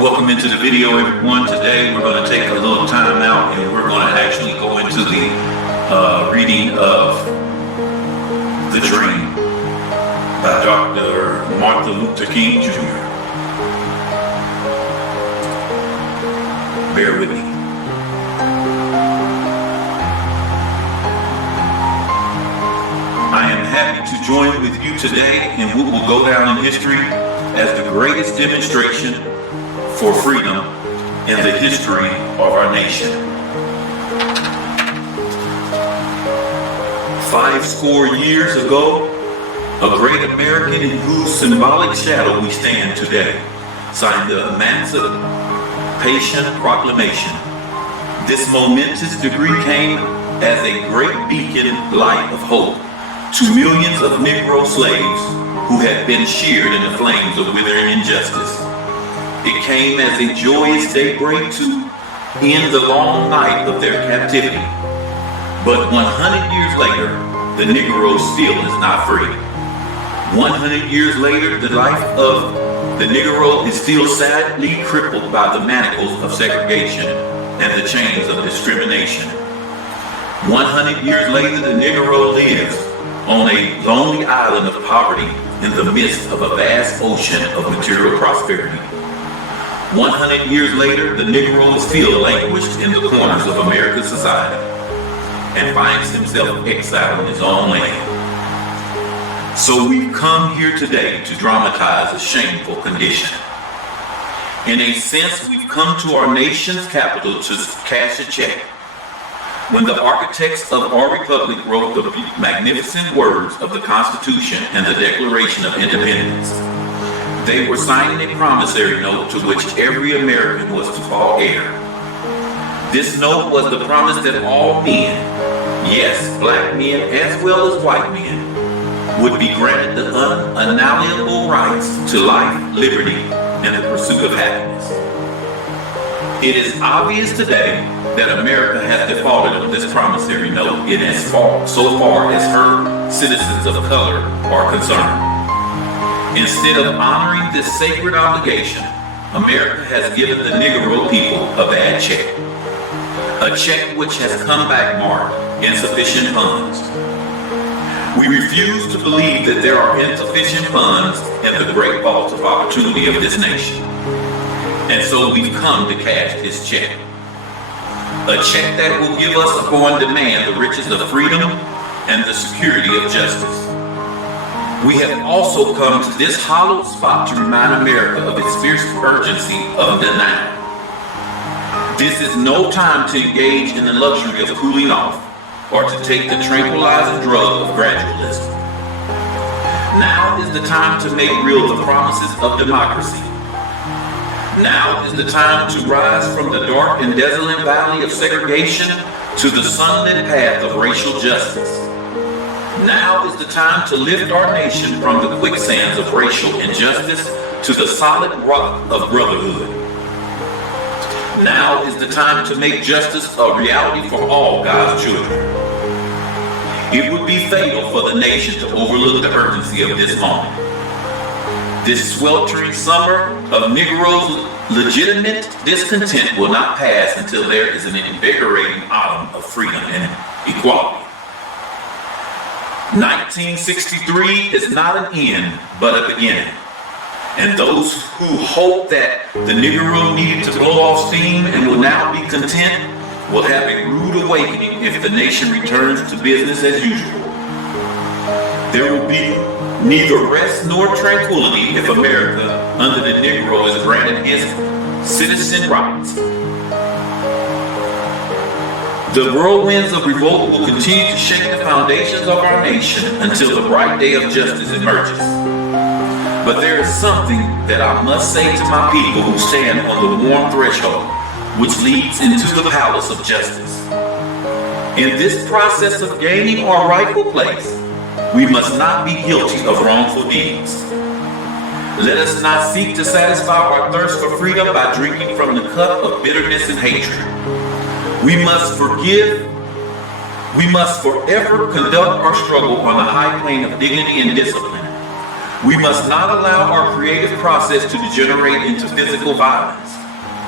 Welcome into the video, everyone. Today we're going to take a little time out and we're going to actually go into the reading of The Dream by Dr. Martin Luther King Jr. Bear with me. I am happy to join with you today in what will go down in history as the greatest demonstration for freedom in the history of our nation. 50 years ago, a great American in whose symbolic shadow we stand today signed the Emancipation Proclamation. This momentous decree came as a great beacon light of hope to millions of Negro slaves who had been sheared in the flames of withering injustice. It came as a joyous daybreak to end the long night of their captivity. But 100 years later, the Negro still is not free. 100 years later, the life of the Negro is still sadly crippled by the manacles of segregation and the chains of discrimination. 100 years later, the Negro lives on a lonely island of poverty in the midst of a vast ocean of material prosperity. 100 years later, the Negro is still languished in the corners of American society and finds himself exiled in his own land. So we've come here today to dramatize a shameful condition. In a sense, we've come to our nation's capital to cash a check. When the architects of our republic wrote the magnificent words of the Constitution and the Declaration of Independence, they were signing a promissory note to which every American was to fall heir. This note was the promise that all men, yes, black men as well as white men, would be granted the unalienable rights to life, liberty, and the pursuit of happiness. It is obvious today that America has defaulted on this promissory note so far as her citizens of color are concerned. Instead of honoring this sacred obligation, America has given the Negro people a bad check. A check which has come back marked insufficient funds. We refuse to believe that there are insufficient funds in the great vault of opportunity of this nation. And so we've come to cash this check. A check that will give us upon demand the riches of freedom and the security of justice. We have also come to this hallowed spot to remind America of its fierce urgency of the now. This is no time to engage in the luxury of cooling off or to take the tranquilizing drug of gradualism. Now is the time to make real the promises of democracy. Now is the time to rise from the dark and desolate valley of segregation to the sunlit path of racial justice. Now is the time to lift our nation from the quicksands of racial injustice to the solid rock of brotherhood. Now is the time to make justice a reality for all God's children. It would be fatal for the nation to overlook the urgency of this moment. This sweltering summer of Negroes' legitimate discontent will not pass until there is an invigorating autumn of freedom and equality. 1963 is not an end, but a beginning. And those who hope that the Negro needed to blow off steam and will now be content will have a rude awakening if the nation returns to business as usual. There will be neither rest nor tranquility if America, under the Negro, is granted his citizen rights. The whirlwinds of revolt will continue to shake the foundations of our nation until the bright day of justice emerges. But there is something that I must say to my people who stand on the warm threshold which leads into the palace of justice. In this process of gaining our rightful place, we must not be guilty of wrongful deeds. Let us not seek to satisfy our thirst for freedom by drinking from the cup of bitterness and hatred. We must forgive. We must forever conduct our struggle on the high plane of dignity and discipline. We must not allow our creative process to degenerate into physical violence.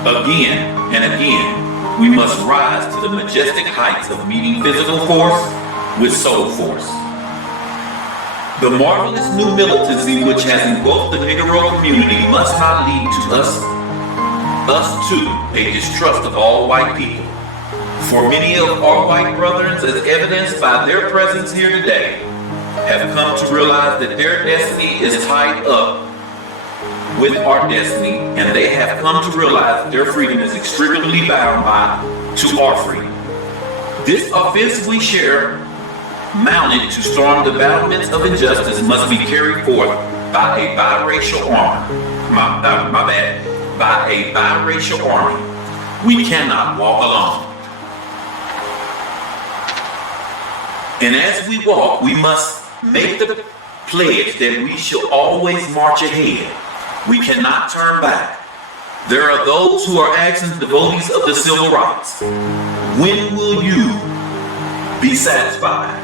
Again and again, we must rise to the majestic heights of meeting physical force with soul force. The marvelous new militancy which has engulfed the Negro community must not lead to us too, a distrust of all white people. For many of our white brethren, as evidenced by their presence here today, have come to realize that their destiny is tied up with our destiny, and they have come to realize that their freedom is extremely bound to our freedom. This offense we share, mounted to storm the battlements of injustice, must be carried forth by a biracial army. By a biracial army. We cannot walk alone. And as we walk, we must make the pledge that we shall always march ahead. We cannot turn back. There are those who are asking the devotees of the civil rights, when will you be satisfied?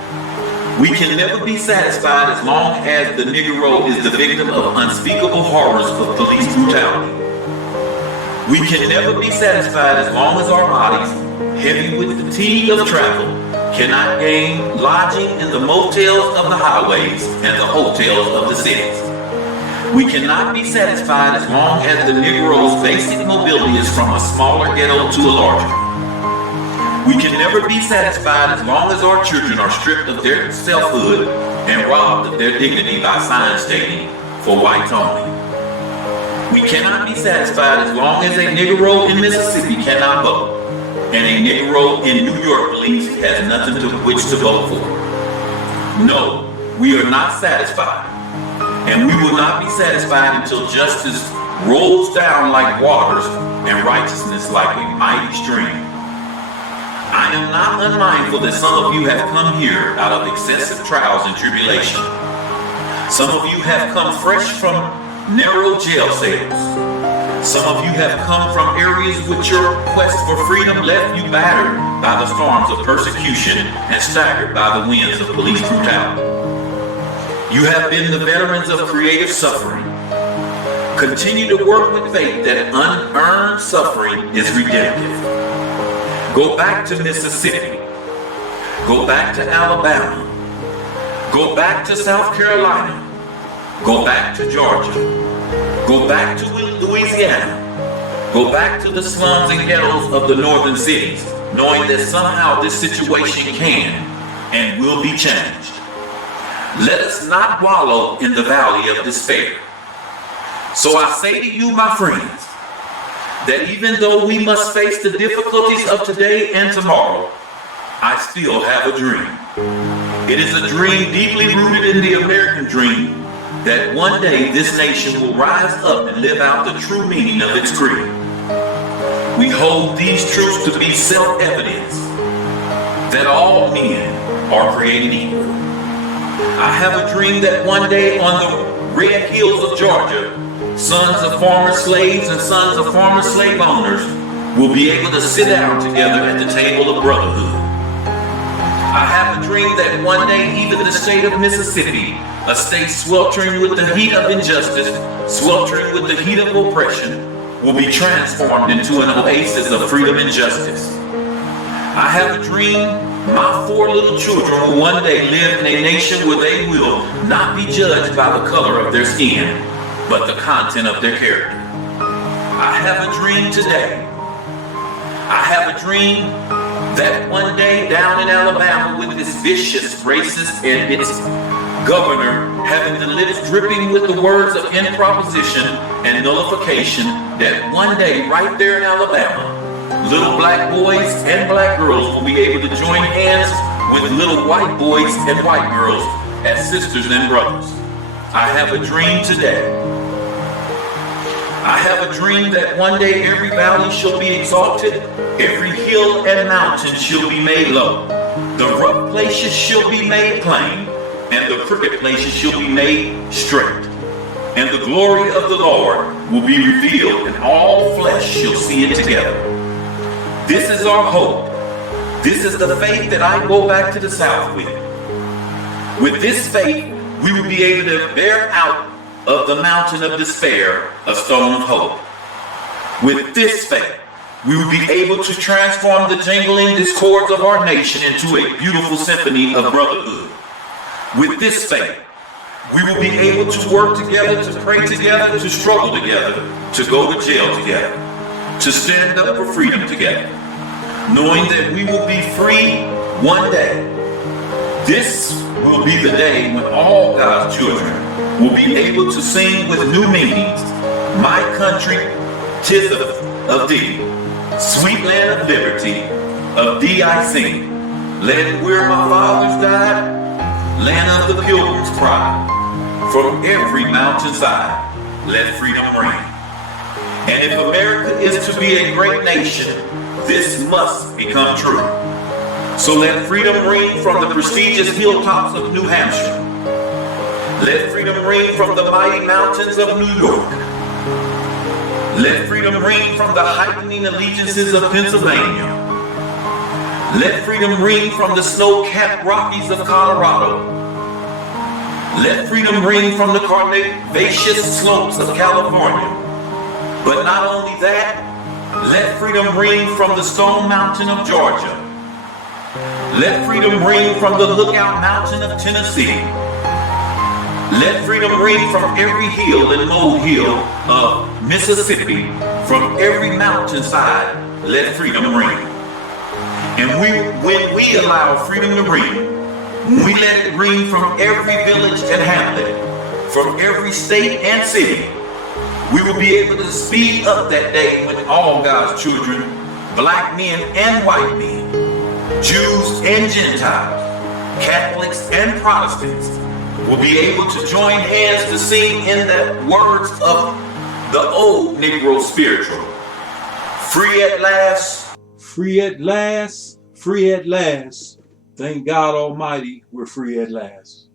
We can never be satisfied as long as the Negro is the victim of unspeakable horrors of police brutality. We can never be satisfied as long as our bodies, heavy with the fatigue of travel, cannot gain lodging in the motels of the highways and the hotels of the cities. We cannot be satisfied as long as the Negro's basic mobility is from a smaller ghetto to a larger. We can never be satisfied as long as our children are stripped of their selfhood and robbed of their dignity by signs stating, "For whites only." We cannot be satisfied as long as a Negro in Mississippi cannot vote, and a Negro in New York believes he has nothing to which to vote for. No, we are not satisfied, and we will not be satisfied until justice rolls down like waters and righteousness like a mighty stream. I am not unmindful that some of you have come here out of excessive trials and tribulation. Some of you have come fresh from narrow jail cells. Some of you have come from areas which your quest for freedom left you battered by the storms of persecution and staggered by the winds of police brutality. You have been the veterans of creative suffering. Continue to work with faith that unearned suffering is redemptive. Go back to Mississippi. Go back to Alabama. Go back to South Carolina. Go back to Georgia. Go back to Louisiana. Go back to the slums and ghettos of the northern cities, knowing that somehow this situation can and will be changed. Let us not wallow in the valley of despair. So I say to you, my friends, that even though we must face the difficulties of today and tomorrow, I still have a dream. It is a dream deeply rooted in the American dream that one day this nation will rise up and live out the true meaning of its creed. We hold these truths to be self-evident that all men are created equal. I have a dream that one day on the red hills of Georgia, sons of former slaves and sons of former slave owners will be able to sit down together at the table of brotherhood. I have a dream that one day even the state of Mississippi, a state sweltering with the heat of injustice, sweltering with the heat of oppression, will be transformed into an oasis of freedom and justice. I have a dream my 4 little children will one day live in a nation where they will not be judged by the color of their skin, but the content of their character. I have a dream today. I have a dream that one day down in Alabama with this vicious racist and its governor having the lips dripping with the words of improvisation and nullification, that one day right there in Alabama, little black boys and black girls will be able to join hands with little white boys and white girls as sisters and brothers. I have a dream today. I have a dream that one day every valley shall be exalted, every hill and mountain shall be made low, the rough places shall be made plain, and the crooked places shall be made straight. And the glory of the Lord will be revealed, and all flesh shall see it together. This is our hope. This is the faith that I go back to the South with. With this faith, we will be able to bear out of the mountain of despair a stone of hope. With this faith, we will be able to transform the jingling discords of our nation into a beautiful symphony of brotherhood. With this faith, we will be able to work together, to pray together, to struggle together, to go to jail together, to stand up for freedom together, knowing that we will be free one day. This will be the day when all God's children will be able to sing with new meanings, "My country, 'tis of thee, sweet land of liberty, of thee I sing. Land where my fathers died, land of the pilgrim's pride. From every mountainside, let freedom ring." And if America is to be a great nation, this must become true. So let freedom ring from the prestigious hilltops of New Hampshire. Let freedom ring from the mighty mountains of New York. Let freedom ring from the heightening allegiances of Pennsylvania. Let freedom ring from the snow-capped Rockies of Colorado. Let freedom ring from the carnivorous slopes of California. But not only that, let freedom ring from the Stone Mountain of Georgia. Let freedom ring from the Lookout Mountain of Tennessee. Let freedom ring from every hill and molehill of Mississippi. From every mountainside, let freedom ring. And when we allow freedom to ring, when we let it ring from every village and hamlet, from every state and city, we will be able to speed up that day when all God's children, black men and white men, Jews and Gentiles, Catholics and Protestants, will be able to join hands to sing in the words of the old Negro spiritual. Free at last. Free at last. Free at last. Thank God Almighty, we're free at last.